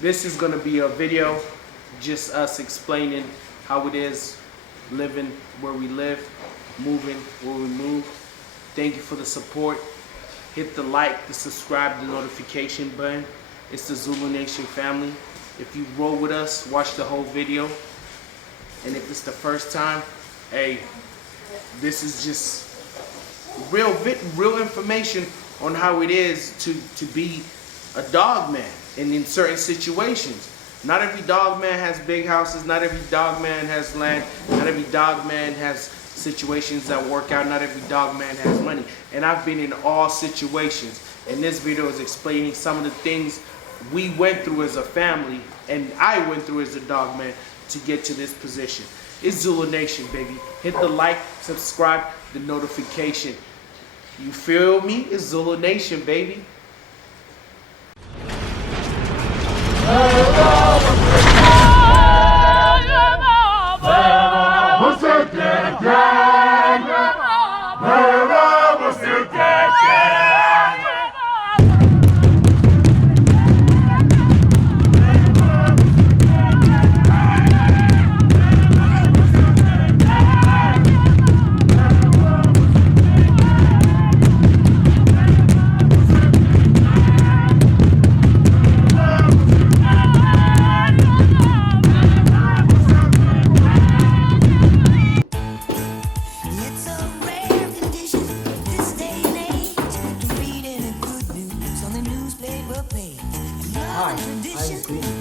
This is going to be a video, just us explaining how it is living where we live, moving where we move. Thank you for the support. Hit the like, the subscribe, the notification button. It's the Zulunation family. If you roll with us, watch the whole video. And if it's the first time, hey, this is just real information on how it is to be a dog man and in certain situations. Not every dog man has big houses, not every dog man has land, not every dog man has situations that work out, not every dog man has money. And I've been in all situations. And this video is explaining some of the things we went through as a family and I went through as a dog man to get to this position. It's Zulunation, baby. Hit the like, subscribe, the notification. You feel me? It's Zulunation, baby.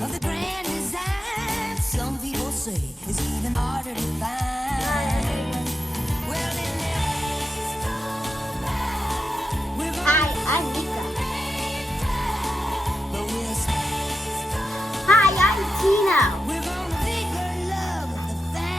Of the grand design, some people say it's even harder to find. Well, in Hi, I'm Mika. Hi, I'm Tina. We're gonna make her love the family.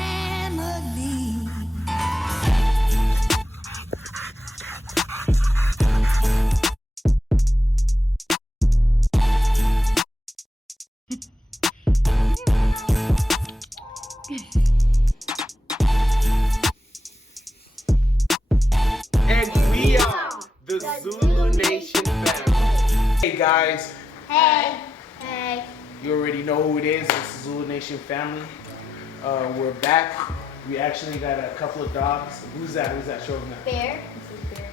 And we are the Zulunation family. Hey guys, Hey. Hey. you already know who it is. It's the Zulunation family. We're back. We actually got a couple of dogs. Who's that? Who's that? Show them that. Bear. This is Bear.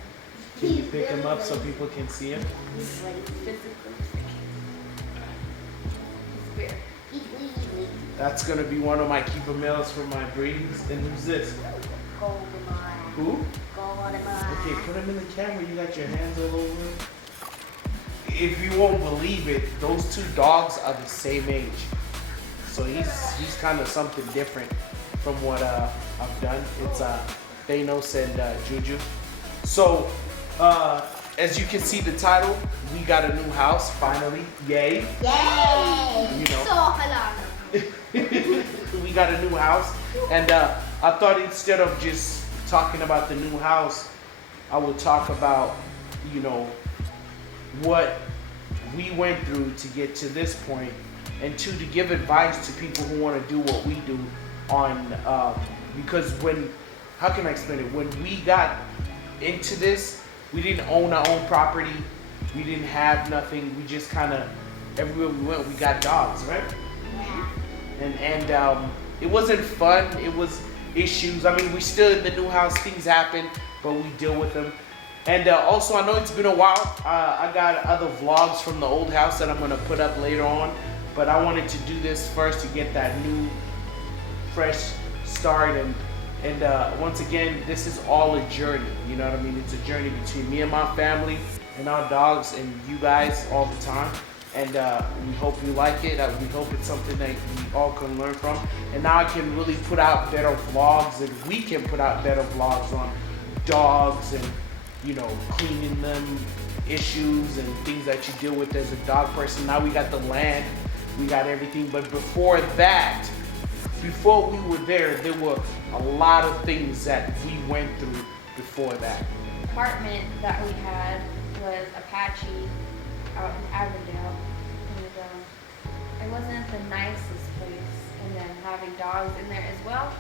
Can you pick him up so people can see him? He's like physically freaking. He's Bear. Easily. That's gonna be one of my keeper males for my breedings. And who's this? Goldemar. Who? Goldemar. Okay, put him in the camera. You got your hands all over him. If you won't believe it, those two dogs are the same age. So he's kind of something different from what I've done. It's Thanos and Juju. So as you can see the title, we got a new house finally. Yay! Yay! You know. So halala. We got a new house, and I thought instead of just talking about the new house, I would talk about, you know, what we went through to get to this point, and to give advice to people who want to do what we do on, because how can I explain it? When we got into this, we didn't own our own property, we didn't have nothing, we just kind of, everywhere we went, we got dogs, right? Yeah. And it wasn't fun, it was issues. I mean, we still in the new house, things happen, but we deal with them. And also, I know it's been a while. I got other vlogs from the old house that I'm gonna put up later on, but I wanted to do this first to get that new, fresh start. And once again, this is all a journey. You know what I mean? It's a journey between me and my family and our dogs and you guys all the time. And we hope you like it. We hope it's something that we all can learn from. And now I can really put out better vlogs, and we can put out better vlogs on dogs and, you know, cleaning them, issues and things that you deal with as a dog person. Now we got the land, we got everything. But before that, before we were there were a lot of things that we went through before that. The apartment that we had was Apache out in Avondale, and it wasn't the nicest place. And then having dogs in there as well.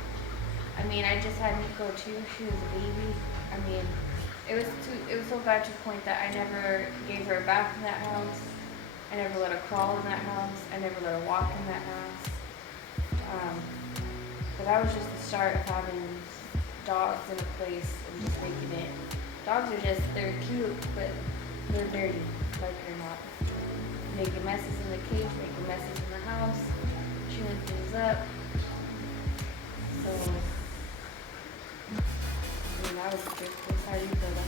I mean, I just had Nico too. She was a baby. I mean, it was so bad to the point that I never gave her a bath in that house. I never let her crawl in that house. I never let her walk in that house. But that was just the start of having dogs in a place and just making it. Dogs are just, they're cute, but they're dirty, like it or not. Making messes in the cage, making messes in the house, chewing things up. So, I mean, that was a good place. How do you feel about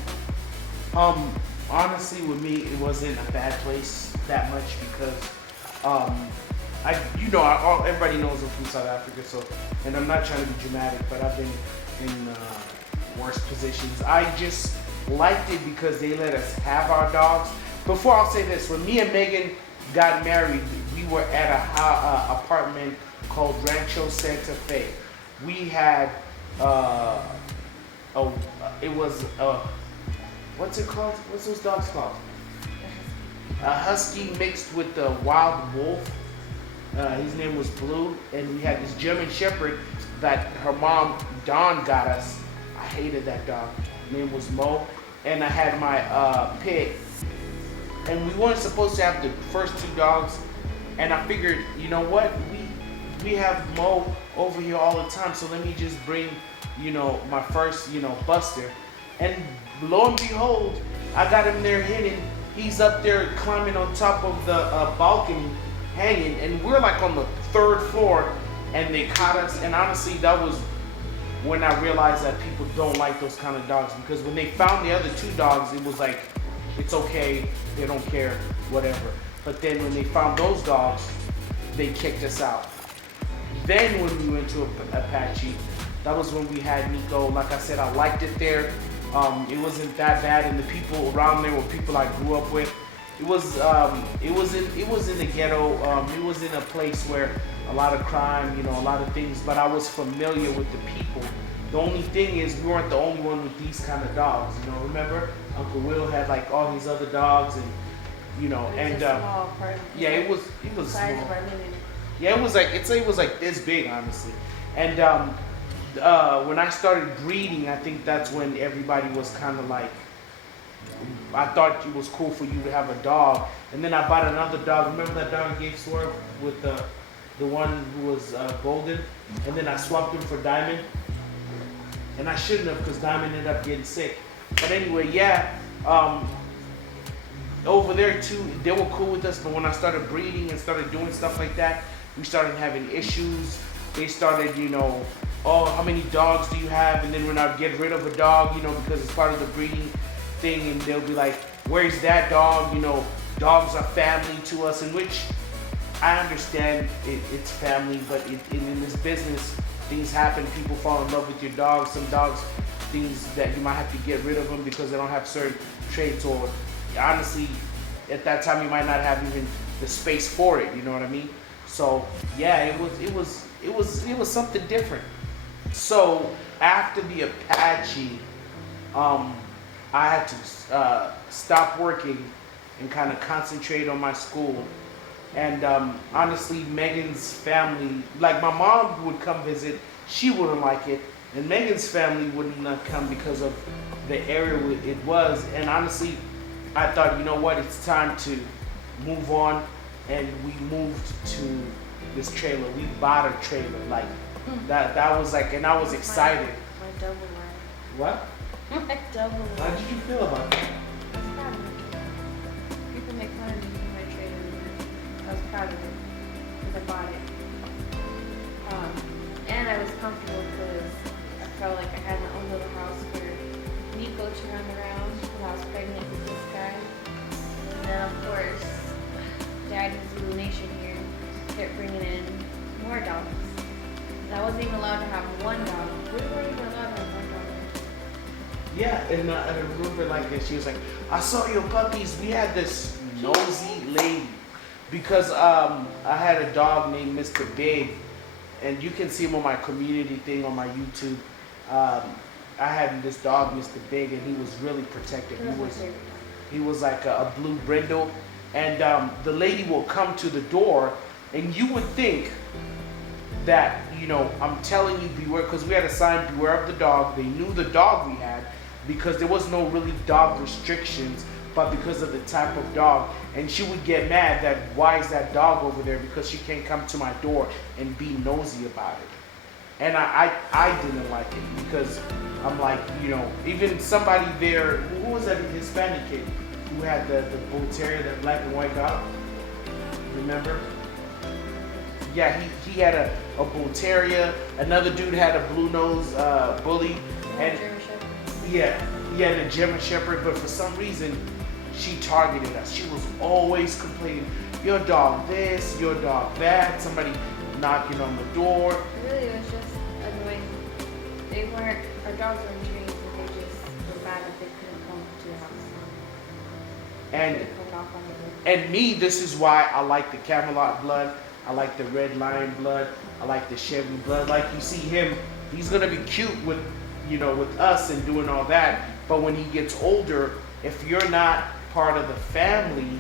that? Honestly, with me, it wasn't a bad place that much because, everybody knows I'm from South Africa, so, and I'm not trying to be dramatic, but I've been in worse positions. I just liked it because they let us have our dogs. Before I'll say this, when me and Megan got married, we were at a apartment called Rancho Santa Fe. We had what's it called? What's those dogs called? A husky mixed with the wild wolf. His name was Blue, and we had this German Shepherd that her mom Dawn got us. I hated that dog. His name was Mo, and I had my pig. And we weren't supposed to have the first two dogs, and I figured, you know what, we have Mo over here all the time, so let me just bring, my first, Buster. And lo and behold, I got him there hidden. He's up there climbing on top of the balcony, hanging, and we're like on the third floor, and they caught us. And honestly, that was when I realized that people don't like those kind of dogs, because when they found the other two dogs, it was like, it's okay, they don't care, whatever. But then when they found those dogs, they kicked us out. Then when we went to Apache, that was when we had Nico. Like I said, I liked it there. It wasn't that bad, and the people around there were people I grew up with. It was in the ghetto. It was in a place where a lot of crime, a lot of things. But I was familiar with the people. The only thing is, we weren't the only one with these kind of dogs. Remember, Uncle Will had like all these other dogs, and It was and a small apartment. yeah, it was Size small. of our living. Yeah, it was like this big, honestly. And when I started breeding, I think that's when everybody was kind of like, I thought it was cool for you to have a dog. And then I bought another dog. Remember that dog I gave Swerve with the one who was golden? And then I swapped him for Diamond. And I shouldn't have, because Diamond ended up getting sick. But anyway, yeah. Over there too, they were cool with us. But when I started breeding and started doing stuff like that, we started having issues. They started, oh, how many dogs do you have? And then when I get rid of a dog, because it's part of the breeding thing, and they'll be like, where's that dog? Dogs are family to us, in which I understand it's family, but in this business, things happen. People fall in love with your dogs. Some dogs, things that you might have to get rid of them because they don't have certain traits, or honestly, at that time you might not have even the space for it. You know what I mean? So yeah, it was something different. So after the Apache, I had to stop working and kind of concentrate on my school. And honestly, Megan's family, like my mom would come visit, she wouldn't like it, and Megan's family wouldn't come because of the area it was. And honestly, I thought, you know what, it's time to move on, and we moved to this trailer. We bought a trailer, like that was like, and I was excited. My double line. What? My double line. How did you feel about that? I was proud of it. People make fun of me for my trailer. I was proud of it because I bought it. And I was comfortable because I felt like I had my own little house for Nico to run around when I was pregnant with this guy. And then of course, Daddy's Zulunation here kept bringing in more dogs. And I wasn't even allowed to have one dog. We weren't even allowed to have one dog. Yeah, and I remember like that. She was like, "I saw your puppies." We had this nosy lady because I had a dog named Mr. Big, and you can see him on my community thing on my YouTube. I had this dog, Mr. Big, and he was really protective. He was like a blue brindle, and the lady will come to the door, and you would think that, I'm telling you, beware, because we had a sign, beware of the dog. They knew the dog we had because there was no really dog restrictions, but because of the type of dog. And she would get mad that why is that dog over there, because she can't come to my door and be nosy about it. And I didn't like it because I'm like, you know, even somebody there, who was that Hispanic kid who had the bull terrier, that black and white dog? Remember? Yeah, he had a bull terrier. Another dude had a blue nose bully. And German Shepherd. yeah, he had a German Shepherd, but for some reason, she targeted us. She was always complaining, your dog this, your dog that, somebody knocking on the door. It really was just annoying. They weren't, our dogs weren't trained, so they just were mad that they couldn't come to the house. And They couldn't knock on the door. and me, this is why I like the Camelot blood. I like the Red Lion blood. I like the Chevy blood. Like you see him, he's gonna be cute with, you know, with us and doing all that. But when he gets older, if you're not part of the family,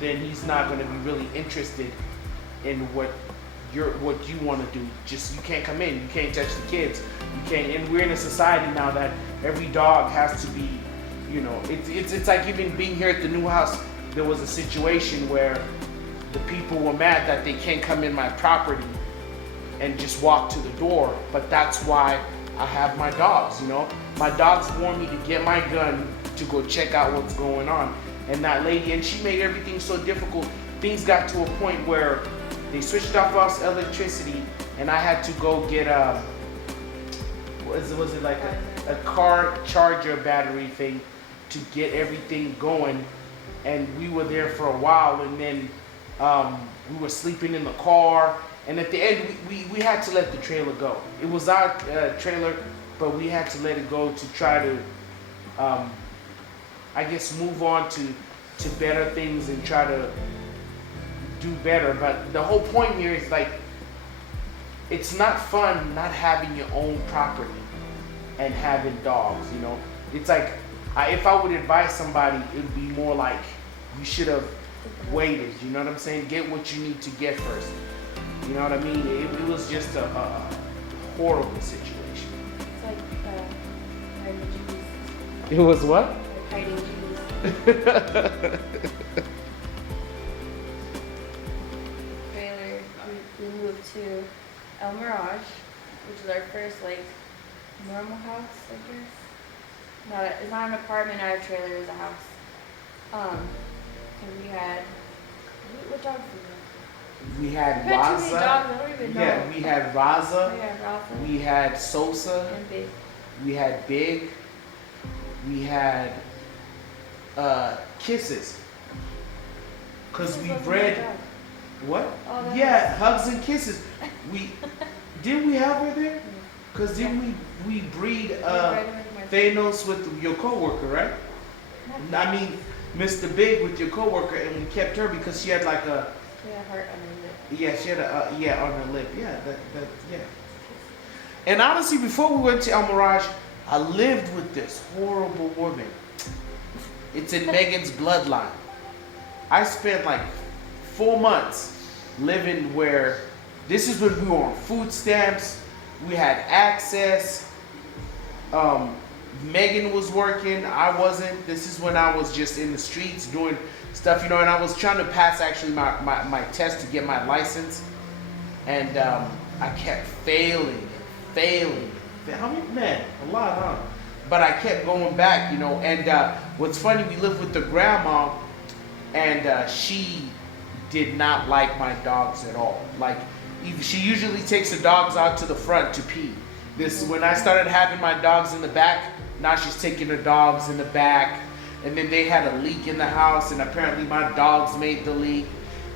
then he's not gonna be really interested in what you want to do. Just, you can't come in. You can't touch the kids. You can't. And we're in a society now that every dog has to be, you know, it's like even being here at the new house. There was a situation where the people were mad that they can't come in my property and just walk to the door. But that's why I have my dogs, you know. My dogs warn me to get my gun to go check out what's going on. And that lady, and she made everything so difficult. Things got to a point where they switched off our electricity, and I had to go get was it like a car charger battery thing to get everything going. And we were there for a while, and then we were sleeping in the car, and at the end we had to let the trailer go. It was our trailer, but we had to let it go to try to I guess move on to better things and try to do better. But the whole point here is like, it's not fun not having your own property and having dogs, you know. It's like, if I would advise somebody, it would be more like, you should have waited, you know what I'm saying? Get what you need to get first. You know what I mean? It was just a horrible situation. It's like hiding Jews. It was what? Like hiding Jews. Trailer, we moved to El Mirage, which is our first like normal house, I guess. It's not an apartment, not a trailer, it's a house. And we had, what dogs did we have? We had We had too many Raza. dogs, I don't even know. Yeah, we had Raza. We had Raza We had Sosa. and Big. We had Big. We had Kisses. Cause This we wasn't bred my dog. what? Oh, that Yeah, Hugs and Kisses. We did we have her there? Cause didn't we breed We bred her with my Thanos with your coworker, right? Not I mean, Mr. Big with your coworker, and we kept her because she had like a She had a heart under it. yeah, she had a on her lip. Yeah, that yeah. And honestly, before we went to El Mirage, I lived with this horrible woman. It's in Megan's bloodline. I spent like 4 months living where this is when we were on food stamps. We had access. Megan was working. I wasn't. This is when I was just in the streets doing stuff, you know, and I was trying to pass actually my test to get my license. And I kept failing. How many? Man, a lot, huh? But I kept going back, you know. And what's funny, we lived with the grandma, and she did not like my dogs at all. Like, she usually takes the dogs out to the front to pee. When I started having my dogs in the back, now she's taking the dogs in the back. And then they had a leak in the house, and apparently my dogs made the leak.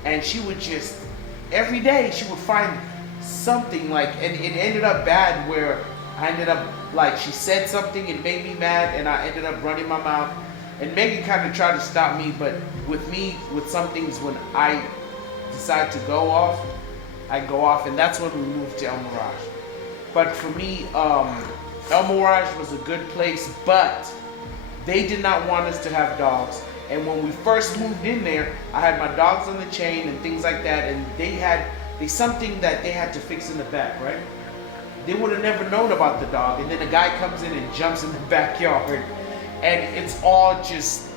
And she would just, every day she would find something like, and it ended up bad where I ended up, like, she said something, it made me mad, and I ended up running my mouth. And Megan kind of tried to stop me, but with me, with some things, when I decide to go off, I go off, and that's when we moved to El Mirage. But for me, El Mirage was a good place, but they did not want us to have dogs. And when we first moved in there, I had my dogs on the chain and things like that, and they something that they had to fix in the back, right? They would have never known about the dog, and then a guy comes in and jumps in the backyard, and it's all just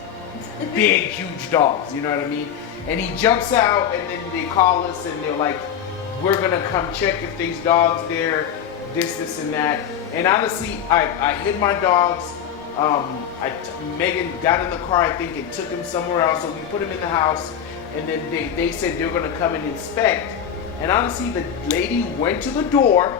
big, huge dogs, you know what I mean? And he jumps out, and then they call us, and they're like, we're gonna come check if there's dogs there, this, and that. And honestly, I hid my dogs. Megan got in the car, I think, and took him somewhere else, so we put him in the house, and then they said they're gonna come and inspect. And honestly, the lady went to the door,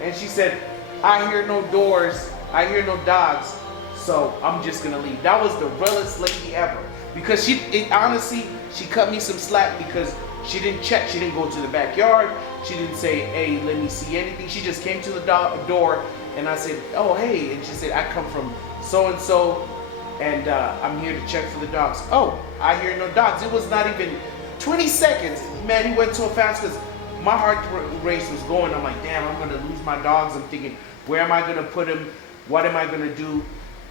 and she said, I hear no doors, I hear no dogs, so I'm just gonna leave. That was the realest lady ever. Because honestly, she cut me some slack because she didn't check. She didn't go to the backyard. She didn't say, hey, let me see anything. She just came to the door, and I said, oh, hey. And she said, I come from so-and-so, and I'm here to check for the dogs. Oh, I hear no dogs. It was not even 20 seconds. Man, he went so fast because my heart race was going. I'm like, damn, I'm going to lose my dogs. I'm thinking, where am I going to put them? What am I going to do?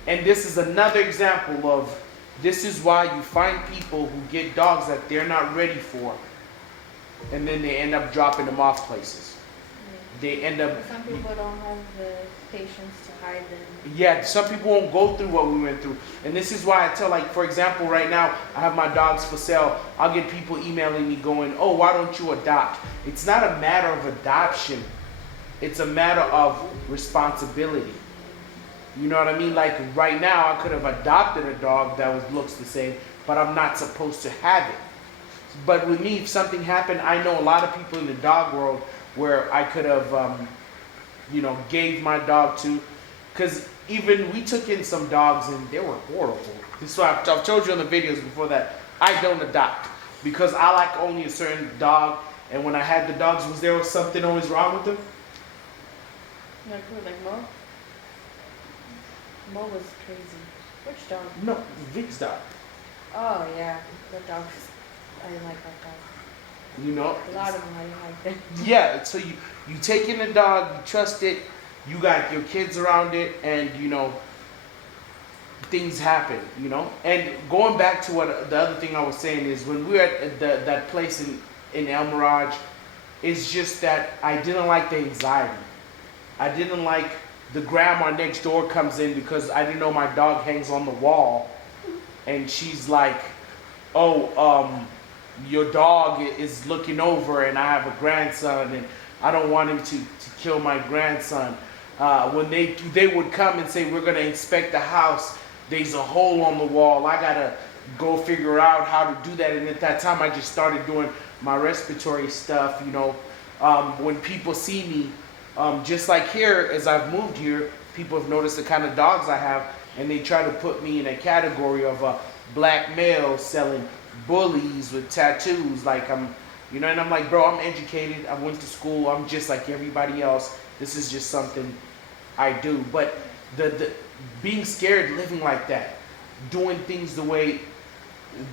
And this is another example of, this is why you find people who get dogs that they're not ready for, and then they end up dropping them off places. They end up... Some people don't have the patience to hide them. Yeah, some people won't go through what we went through. And this is why I tell, like, for example, right now, I have my dogs for sale. I'll get people emailing me going, oh, why don't you adopt? It's not a matter of adoption. It's a matter of responsibility. You know what I mean? Like right now, I could have adopted a dog that looks the same, but I'm not supposed to have it. But with me, if something happened, I know a lot of people in the dog world where I could have, gave my dog to. Because even we took in some dogs and they were horrible. This is why I've told you in the videos before that I don't adopt. Because I like only a certain dog. And when I had the dogs, was there something always wrong with them? Like Mo? Mo was crazy. Which dog? No, Vic's dog. Oh yeah, that dog. I didn't like that dog. You know? A lot of them I didn't like them. Yeah, so you take in a dog, you trust it, you got your kids around it, and things happen, And going back to what the other thing I was saying is when we were at that place in El Mirage, it's just that I didn't like the anxiety. I didn't like the grandma next door comes in because I didn't know my dog hangs on the wall, and she's like, oh, your dog is looking over and I have a grandson and I don't want him to kill my grandson. When they would come and say, we're going to inspect the house, there's a hole on the wall, I got to go figure out how to do that. And at that time I just started doing my respiratory stuff, when people see me, just like here, as I've moved here, people have noticed the kind of dogs I have, and they try to put me in a category of a black male selling bullies with tattoos. Like and I'm like, bro, I'm educated. I went to school. I'm just like everybody else. This is just something I do. But the being scared, living like that, doing things the way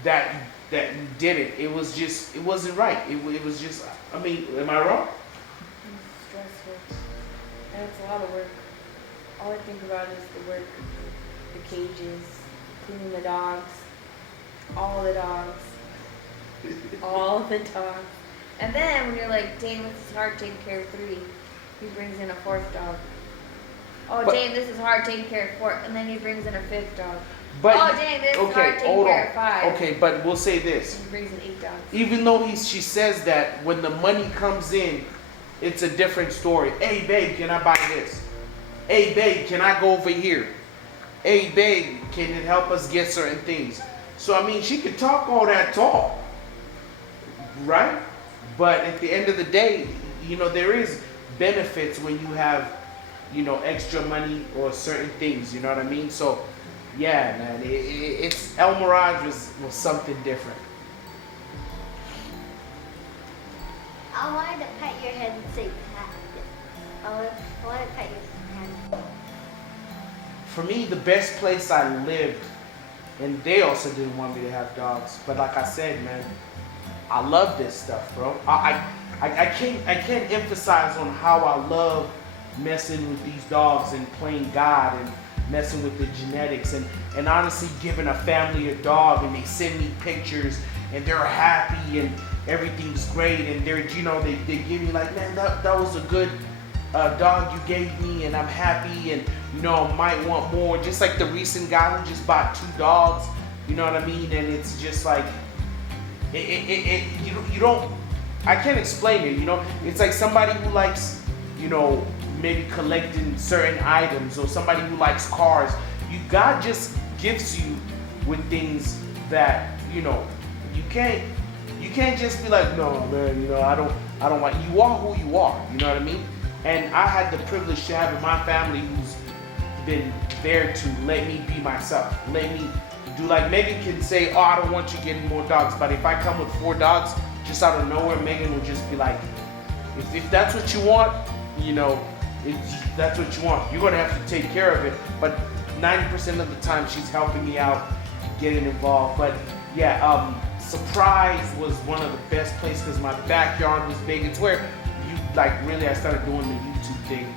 that you did it, it wasn't right. It was just, am I wrong? It's stressful. And it's a lot of work. All I think about is the work, the cages, cleaning the dogs, all the dogs, all the dogs. And then when you're like, dang, this is hard taking care of 3, he brings in a 4th dog. Oh, dang, this is hard taking care of 4, and then he brings in a 5th dog. But, oh, dang, this is hard taking care of 5. Okay, but we'll say this. And he brings in 8 dogs. Even though she says that when the money comes in, it's a different story. Hey, babe, can I buy this? Hey, babe, can I go over here? Hey, babe, can it help us get certain things? So, she could talk all that talk, right? But at the end of the day, there is benefits when you have, extra money or certain things, you know what I mean? So, yeah, man, it's El Mirage was something different. I wanted to pet your head and say pat. I wanted to pet your head. For me, the best place I lived, and they also didn't want me to have dogs, but like I said, man, I love this stuff, bro. I can't emphasize on how I love messing with these dogs and playing God and messing with the genetics and honestly giving a family a dog and they send me pictures and they're happy and everything's great and they give me like, man, that was a good dog you gave me and I'm happy and might want more. Just like the recent guy who just bought 2 dogs You know what I mean? And it's just like, you don't, I can't explain it, you know? It's like somebody who likes, you know, maybe collecting certain items, or somebody who likes cars. God just gives you with things that, you know, you can't just be like, no man, you know, I don't want, you are who you are, you know what I mean? And I had the privilege to have in my family who's been there to let me be myself, let me do, like Megan can say, oh, I don't want you getting more dogs, but if I come with 4 dogs, just out of nowhere, Megan will just be like, if that's what you want, you know, if that's what you want, you're gonna have to take care of it. But 90% of the time, she's helping me out, getting involved. But yeah, Surprise was one of the best places because my backyard was big. It's where I started doing the YouTube thing.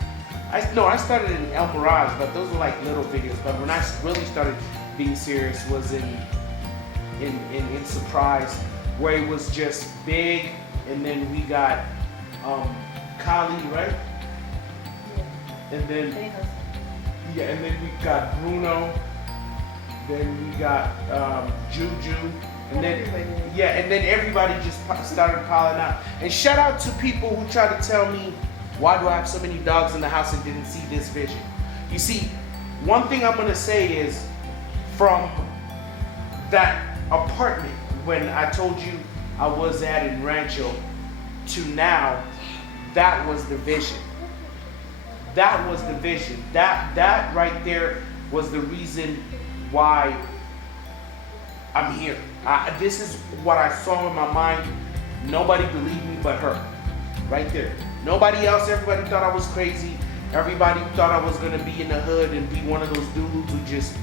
I started in El Mirage, but those were like little videos. But when I really started being serious was in Surprise, where it was just big, and then we got Kali, right? Yeah. And then and then we got Bruno, then we got Juju, and then and then everybody just started piling out. And shout out to people who try to tell me, why do I have so many dogs in the house and didn't see this vision? You see, one thing I'm gonna say is, from that apartment when I told you I was at in Rancho to now, that was the vision. That was the vision. That right there was the reason why I'm here. This is what I saw in my mind. Nobody believed me but her. Right there. Nobody else. Everybody thought I was crazy. Everybody thought I was going to be in the hood and be one of those dudes who just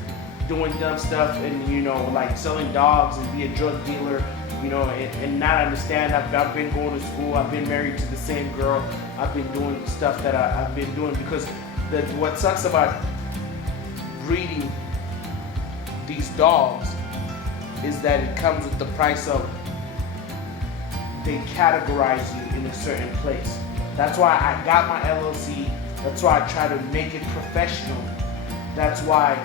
doing dumb stuff and, you know, like selling dogs and be a drug dealer, you know, and not understand. I've been going to school. I've been married to the same girl. I've been doing stuff that I've been doing because what sucks about breeding these dogs is that it comes with the price of, they categorize you in a certain place. That's why I got my LLC. That's why I try to make it professional. That's why,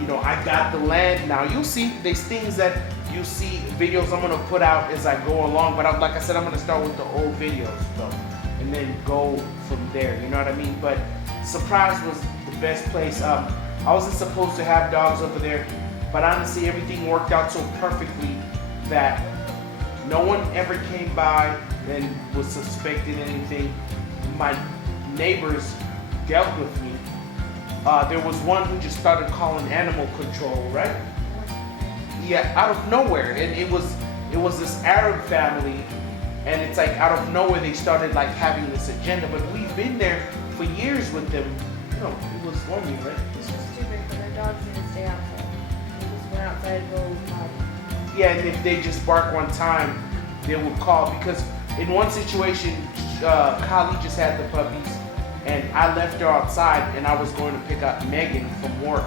you know, I got the land now. You'll see, there's things that you see, videos I'm gonna put out as I go along, but like I said, I'm gonna start with the old videos though, and then go from there, you know what I mean? But Surprise was the best place. I wasn't supposed to have dogs over there, but honestly, everything worked out so perfectly that no one ever came by and was suspecting anything. My neighbors dealt with me. There was one who just started calling animal control, right? Yeah, out of nowhere, and it was this Arab family, and it's like out of nowhere they started like having this agenda. But we've been there for years with them. You know, it was lonely, right? It's just stupid for their dogs need to stay outside. They just went outside and go potty. Yeah, and if they just bark one time, they would call, because in one situation, Kali just had the puppies, and I left her outside, and I was going to pick up Megan from work.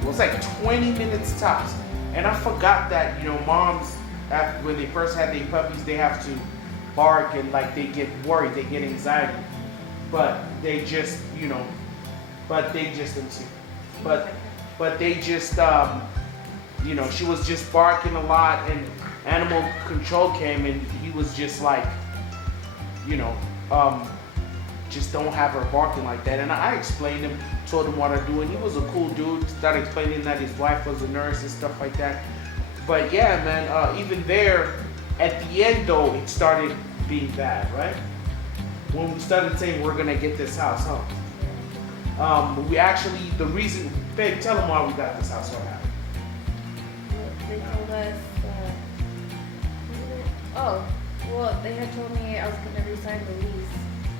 It was like 20 minutes tops, and I forgot that, you know, moms, when they first had their puppies, they have to bark, and like they get worried, they get anxiety, but they just, you know, let me see, but they just, you know, she was just barking a lot, and animal control came, and he was just like, you know, just don't have her barking like that. And I explained him, told him what I do, and he was a cool dude. Started explaining that his wife was a nurse and stuff like that. But yeah, man, even there, at the end though, it started being bad, right? When we started saying we're gonna get this house, we actually, the reason, babe, tell them why we got this house right now. They told us, they had told me I was going to resign the lease,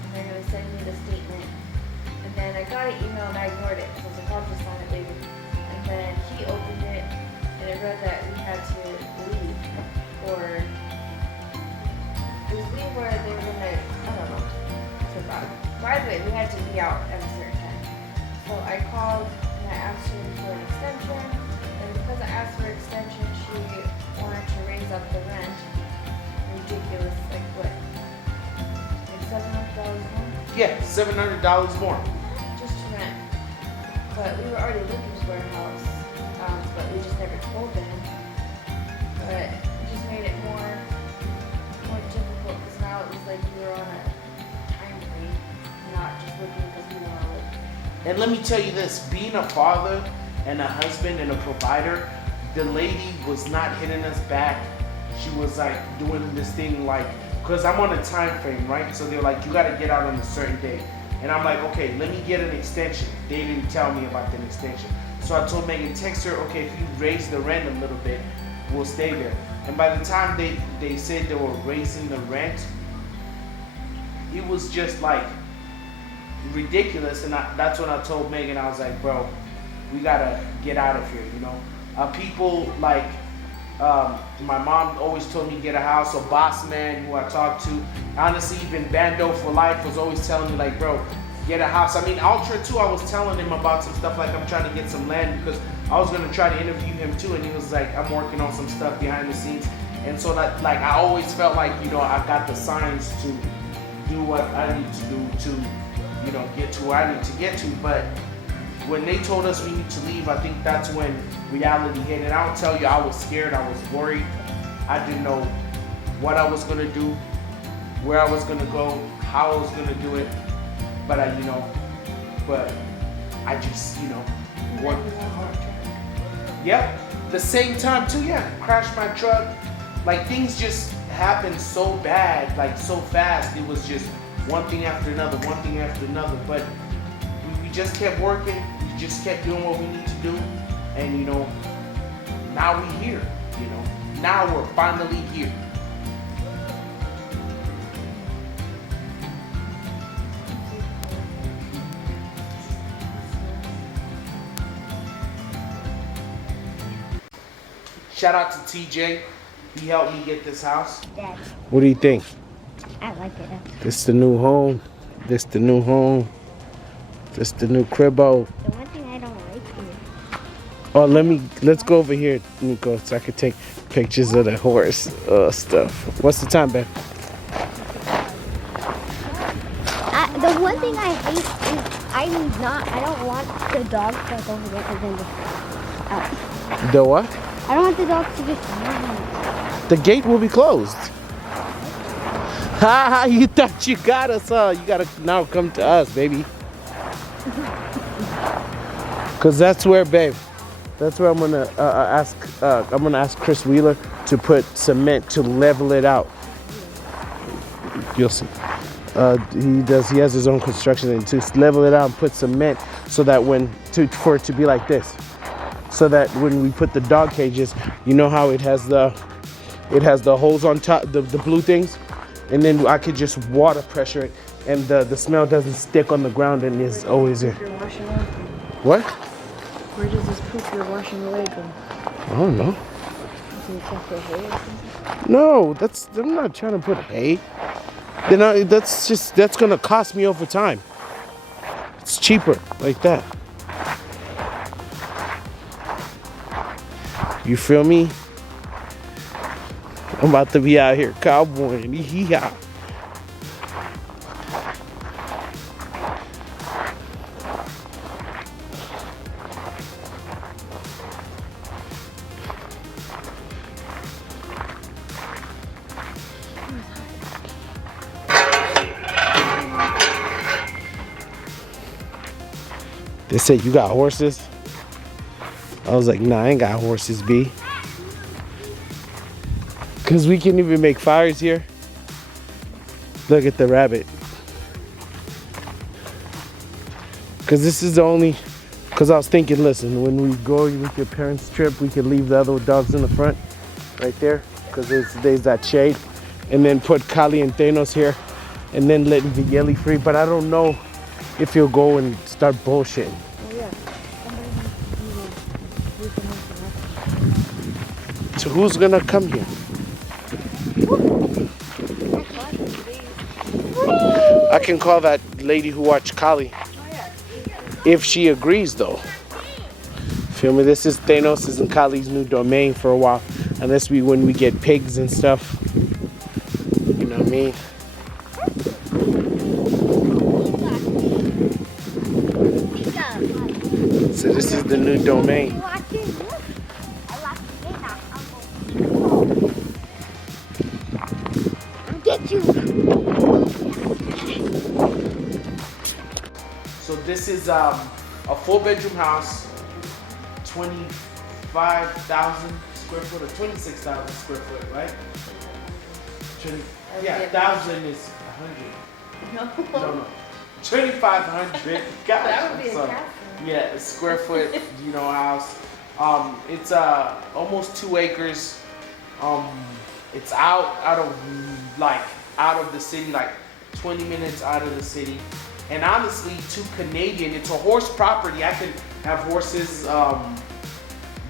and they're going to send me the statement. And then I got an email and I ignored it, because I thought just sign it later. And then he opened it, and it read that we had to leave, or it was leave where they were going to, I don't know, I forgot. By the way, we had to be out at a certain time. So I called and I asked her for an extension, and because I asked for an extension, she wanted to raise up the rent. Ridiculous, like what? Like $700 more? Yeah, $700 more. Just to rent. But we were already looking for a house, but we just never told them. but it just made it more difficult because now it was like you were on a time frame, not just looking because you want to live. And let me tell you this, being a father and a husband and a provider, the lady was not hitting us back. She was like doing this thing like, cause I'm on a time frame, right? So they're like, you gotta get out on a certain day. And I'm like, okay, let me get an extension. They didn't tell me about the extension. So I told Megan, text her, okay, if you raise the rent a little bit, we'll stay there. And by the time they said they were raising the rent, it was just like ridiculous. And that's when I told Megan, I was like, bro, we gotta get out of here, you know? People like, my mom always told me to get a house. So Boss Man, who I talked to, honestly, even Bando for Life was always telling me like, bro, get a house. I mean, Ultra too, I was telling him about some stuff like I'm trying to get some land because I was gonna try to interview him too, and he was like, I'm working on some stuff behind the scenes. And so that, like, I always felt like, you know, I got the signs to do what I need to do to, you know, get to where I need to get to. But when they told us we need to leave, I think that's when reality hit. And I'll tell you, I was scared, I was worried. I didn't know what I was gonna do, where I was gonna go, how I was gonna do it. But I just, you know, worked hard. Yep, the same time too, yeah, crashed my truck. Like things just happened so bad, like so fast. It was just one thing after another, one thing after another. But we just kept working, we just kept doing what we need to do. And you know, now we're here, you know, now we're finally here. Shout out to TJ, he helped me get this house. Dad, What do you think? I like it. This the new home, this the new home, this the new cribbo. The one thing I don't like is Oh, let's go over here, Nico, so I can take pictures of the horse stuff. What's the time, Ben? the one thing I hate is I don't want the dog to go over there and then just The what? I don't want the dog to just run. The gate will be closed. Ha ha, you thought you got us, huh? You gotta now come to us, baby. Cause that's where, babe. That's where I'm gonna ask Chris Wheeler to put cement to level it out. You'll see. He has his own construction and to level it out and put cement so that for it to be like this. So that when we put the dog cages, you know how it has the holes on top, the blue things, and then I could just water pressure it, and the smell doesn't stick on the ground and is always there. What? Where does this poop you're washing away go? I don't know. No, I'm not trying to put hay. That's gonna cost me over time. It's cheaper like that. You feel me? I'm about to be out here cowboying. Yeehaw. They said you got horses. I was like, nah, I ain't got horses, B. Cause we can even make fires here. Look at the rabbit. Cause this is the only, cause I was thinking, listen, when we go with your parents' trip, we could leave the other dogs in the front, right there. Cause there's that shade. And then put Kali and Thanos here. And then let Vigeli free. But I don't know if you'll go and start bullshitting. So who's gonna come here? I can call that lady who watched Kali. If she agrees though. Feel me? This is Thanos' and Kali's new domain for a while. Unless when we get pigs and stuff. You know what I mean? So this is the new domain. you. So this is a 4-bedroom house, 25,000 square foot or 26,000 square foot, right? 20, yeah, 1,000 is 100. No. No. 2,500. Gosh, That would be I'm a sorry. castle. Yeah, a square foot, house. It's almost 2 acres. It's out of the city, like 20 minutes out of the city. And honestly, to Canadian, it's a horse property. I can have horses,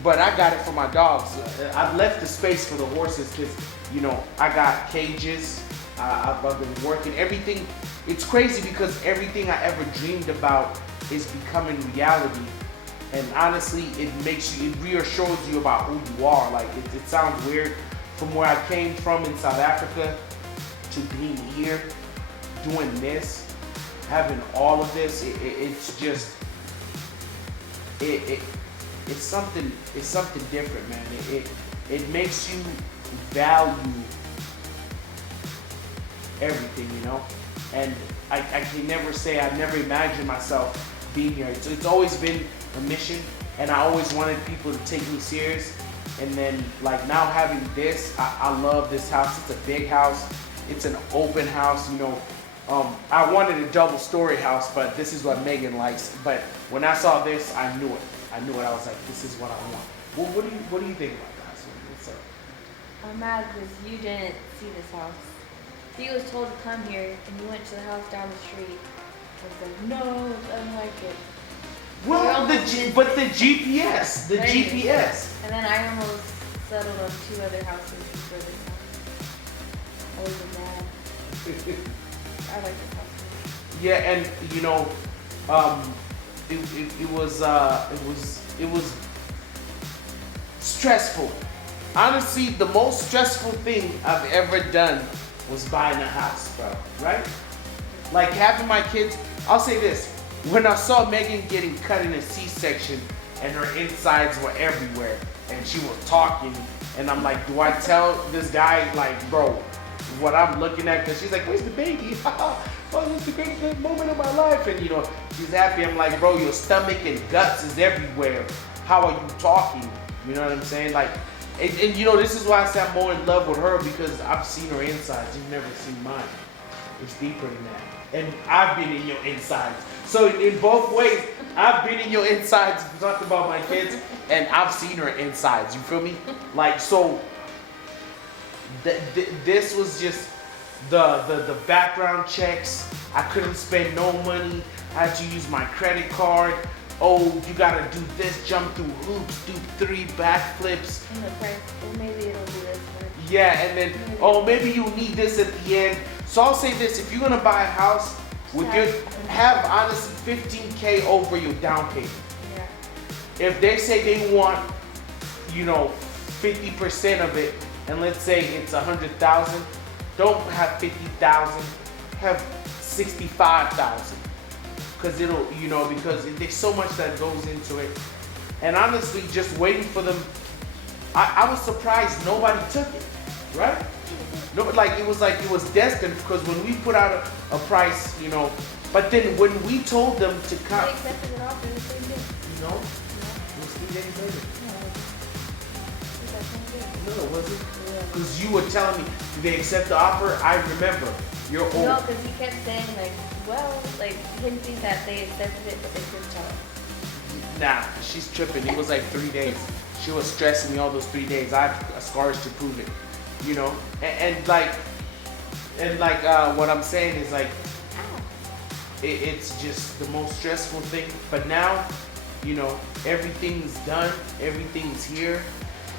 but I got it for my dogs. I've left the space for the horses because, I got cages. I've been working everything. It's crazy because everything I ever dreamed about is becoming reality. And honestly, it reassures you about who you are. Like, it sounds weird from where I came from in South Africa to being here, doing this, having all of this. It's just, it's something different, man. It makes you value everything, And I can never say I never imagined myself being here. It's always been a mission, and I always wanted people to take me serious. And then, like, now having this, I love this house. It's a big house. It's an open house, I wanted a double-story house, but this is what Megan likes. But when I saw this, I knew it. I was like, this is what I want. Well, what do you think about that? What's up? I'm mad because you didn't see this house. He was told to come here, and you went to the house down the street. I was like, no, it's unlike it. Well, the GPS, GPS. And then I almost settled on 2 other houses before this house. I was mad. I like this house. Yeah, and it was stressful. Honestly, the most stressful thing I've ever done was buying a house, bro. Right? Like having my kids. I'll say this: when I saw Megan getting cut in a C-section and her insides were everywhere, and she was talking, and I'm like, do I tell this guy, like, bro, what I'm looking at? Because she's like, where's the baby? Oh, it's the greatest moment of my life. And she's happy. I'm like, bro, your stomach and guts is everywhere. How are you talking? You know what I'm saying? Like, and this is why I say I'm more in love with her, because I've seen her insides. You've never seen mine. It's deeper than that. And I've been in your insides. So in both ways, I've been in your insides, talking about my kids, and I've seen her insides. You feel me? Like, so this was just the background checks. I couldn't spend no money. I had to use my credit card. Oh, you gotta do this, jump through hoops, do 3 backflips. And the price, or maybe it'll be this much. Yeah, and then, maybe you need this at the end. So I'll say this: if you're gonna buy a house, have honestly $15K over your down payment. Yeah. If they say they want, 50% of it, and let's say it's 100,000, don't have 50,000, have 65,000. Because because there's so much that goes into it. And honestly, just waiting for them, I was surprised nobody took it, right? No, it was destined, because when we put out a price, but then when we told them to come, They accepted it off in the same day. it was 3 days later. No, was it? Because you were telling me, did they accept the offer? I remember. You're old. No, because he kept saying, hinting that they accepted it, but they couldn't tell us. Nah, she's tripping. It was like 3 days. She was stressing me all those 3 days. I have scars to prove it, what I'm saying is it's just the most stressful thing. But now, everything's done. Everything's here.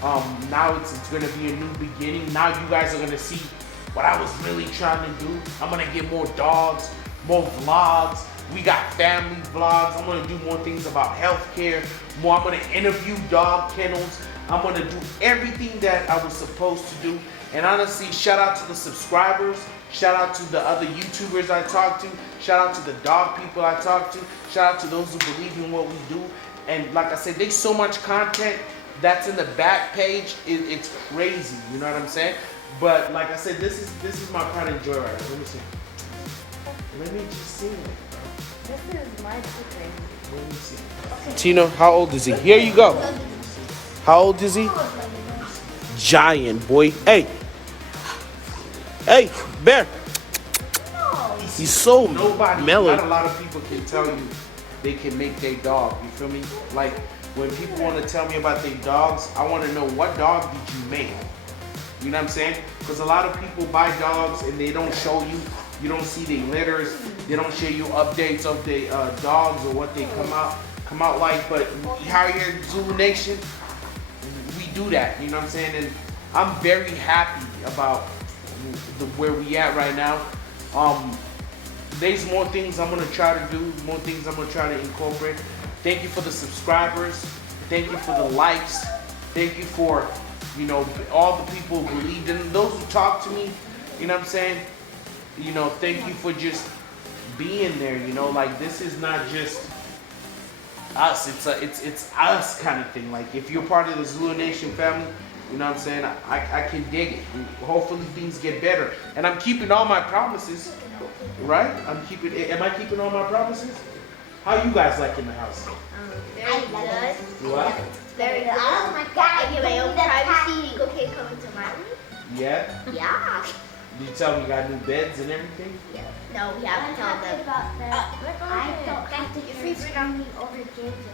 Now it's gonna be a new beginning. Now you guys are gonna see what I was really trying to do. I'm gonna get more dogs, more vlogs. We got family vlogs. I'm gonna do more things about healthcare. I'm gonna interview dog kennels. I'm gonna do everything that I was supposed to do. And honestly, shout out to the subscribers. Shout out to the other YouTubers I talked to. Shout out to the dog people I talked to. Shout out to those who believe in what we do. And like I said, there's so much content that's in the back page. It's crazy. You know what I'm saying? But like I said, this is my pride and joy right now. Let me see. Let me just see it. This is my chicken. Let me see. Tino, how old is he? Here you go. How old is he? Giant, boy. Hey. Hey, Bear. He's so mellow. Not a lot of people can tell you they can make their dog. You feel me? Like when people want to tell me about their dogs, I want to know what dog did you make? You know what I'm saying? Because a lot of people buy dogs and they don't show you. You don't see their litters. They don't show you updates of the dogs or what they come out like. But how here in Zulunation, we do that. You know what I'm saying? And I'm very happy about where we at right now. There's more things I'm gonna try to do, more things I'm gonna try to incorporate. Thank you for the subscribers. Thank you for the likes. Thank you for, you know, all the people who believed in those who talk to me. You know what I'm saying? You know, thank you for just being there. You know, like this is not just us. It's us kind of thing. Like if you're part of the Zulunation family, you know what I'm saying? I can dig it. Hopefully things get better. And I'm keeping all my promises, right? Am I keeping all my promises? How you guys like in the house? Very good. What? Very good. Oh my God. I get my own privacy. You okay coming to my room? Yeah? Yeah. Did you tell me you got new beds and everything? Yeah. No, we haven't told them. I don't have to hear screaming over games.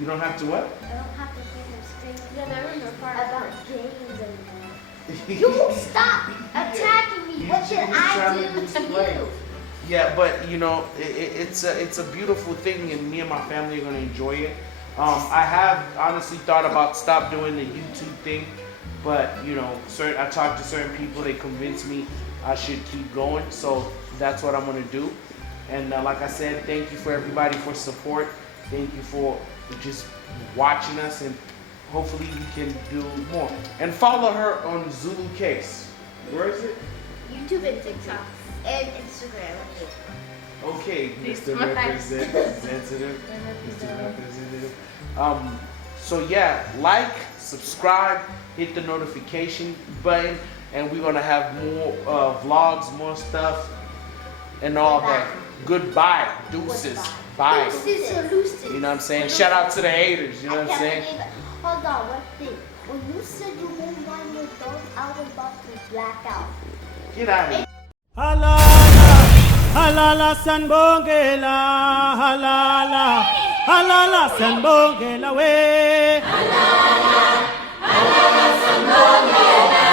You don't have to what? I don't have to hear them screaming Yeah, their rooms are far about games anymore. You stop attacking me. What She's did trying I to do to display. you? Yeah, but you know, it's a beautiful thing, and me and my family are gonna enjoy it. I have honestly thought about stop doing the YouTube thing, but you know, I talked to certain people. They convinced me I should keep going, so that's what I'm gonna do. And like I said, thank you for everybody for support. Thank you for just watching us, and hopefully we can do more. And follow her on Zulu Case. Where is it? YouTube and TikTok. And Instagram. Okay, Mr. Representative. Mr. Representative. So yeah, like, subscribe, hit the notification button, and we're gonna have more vlogs, more stuff, and all that. Goodbye, deuces, bye. You know what I'm saying? Shout out to the haters. You know what I'm saying? Hold on, one thing. When you said you won't buy more dogs, I was about to black out. Get out of here. Halala, halala sanbongela, halala, halala sanbongela we. Halala, halala sanbongela.